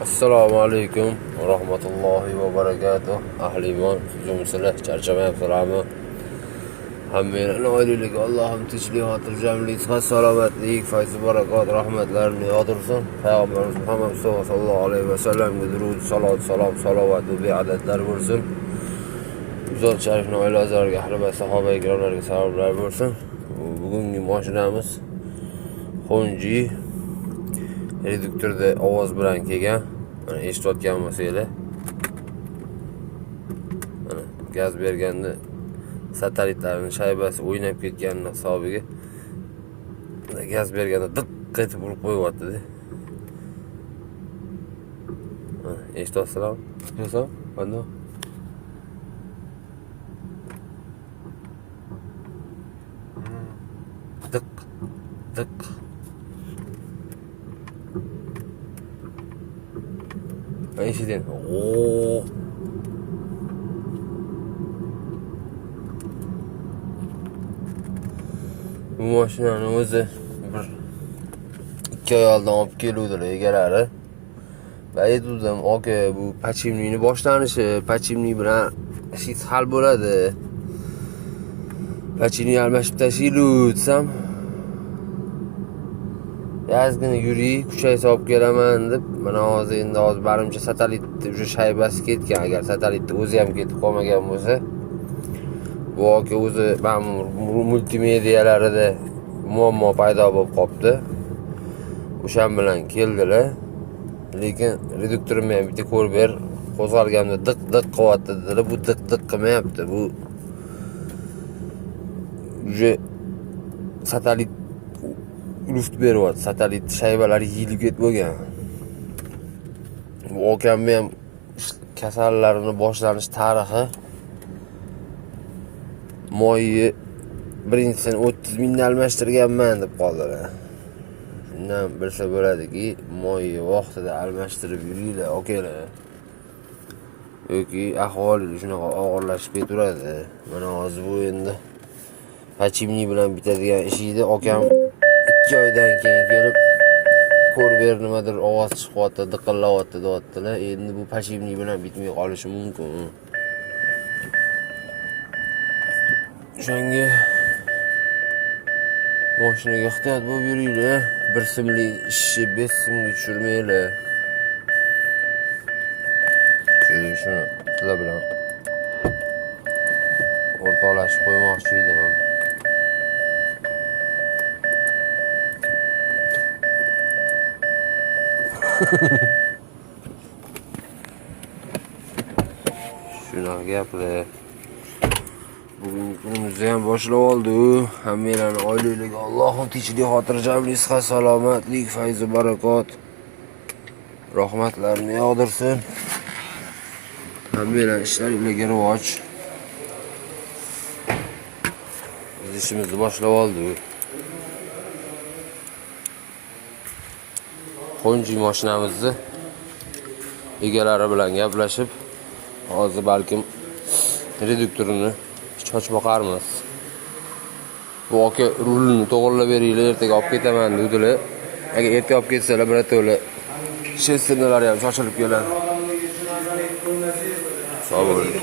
Assalomu alaykum va rahmatullohi va barakatuh. Ahli iymon, sizlar charchamayapsizlarmi? Hammaning oilaligi Allohim tinchlik, xotirjamlik, sihat, salomatlik, fayz, barakot, rahmatlarini yog'dirsin. Payg'ambarimiz Muhammad sallallohu alayhi va sallamga durud, salom, salovat va beadadlar bo'lsin. Zot sharifning oila a'zolariga, ahli bayt, sahoba ikromlarga salomlar bo'lsin. Bugungi mashinamiz Honji reduktorda ovoz bilan kelgan. Mana eshitayotgan bo'lsanglar. Mana gaz berganda satelitlarning shaybasi o'ynab ketganini hisobiga gaz berganda diq etib urib qo'yyapti-da. Mana eshityapsizlarmi? Eshitsa, qanday? Diq. Eshiting. Bu mashinani o'zi bir 2 oy oldin olib keluvdilar egalari. Va aytdim, "Aka, bu pachimlikni boshlanishi, pachimlik bilan ish hal bo'ladi. Pachimlikni almashib tashlaylik" desam, "Yazgina yuring, kuchaysa olib kelaman" deb, mana hozir barimcha satelitni o'sha shaybasi ketgan. Agar satelitni o'zi ham ketib qolmagan bo'lsa, bu aka o'zi multimediyalarida muammo paydo bo'lib qopti. O'shan bilan keldilar. Lekin reduktorimni ham bitta ko'rib ber, qo'zg'alganimda diq qilyapti dedilar. Bu diq qilmayapti. Bu uje satelit luft beryapti. Satelit shaybalari yeyilib ketib bo'lgan. Bu akamni ham kasallarini boshlanish tarixi moyi birinchisini 30 mingdan almashtirganman deb qoldilar. Shundan bilsa bo'ladiki, moyi vaqtida almashtirib yuringlar, okalar. Yoki ahvoli shunaqa og'irlashib ketaveradi. Mana hozir bu endi pachimlik bilan bitadigan ish edi. Akam 2 oydan keyin kelib ko'r ber nimadir ovoz chiqyapti, diqillayapti deyaptilar. Endi bu pachimlik bilan bitmay qolishi mumkin. O'shanga mashinaga ehtiyot bo'lib yuringlar. 1 so'mlik ishni 5 so'mga tushirmanglar. Shuni sizlar bilan o'rtoqlashib qo'ymoqchi edim. Shunaqa gaplar. Bugungi kunimizni ham boshlab oldi. Hammalarning oilaligi Allohim tinchlik, xotirjamlik, sihat, salomatlik, fayz va barakot, rahmatlarini yog'dirsin. Hammalarning ishlaringizga rivoj. Biz ishimizni boshlab oldik. Honji mashinamizni egalari bilan gaplashib, hozir balkim reduktorini ochmoqarmiz. Bu aka rulni to'g'rilab beringlar, ertaga olib ketaman dedilar. Agar ertaga olib ketsalar, birato'la shestinalari ham shoshilib keladi. Sog' bo'ling.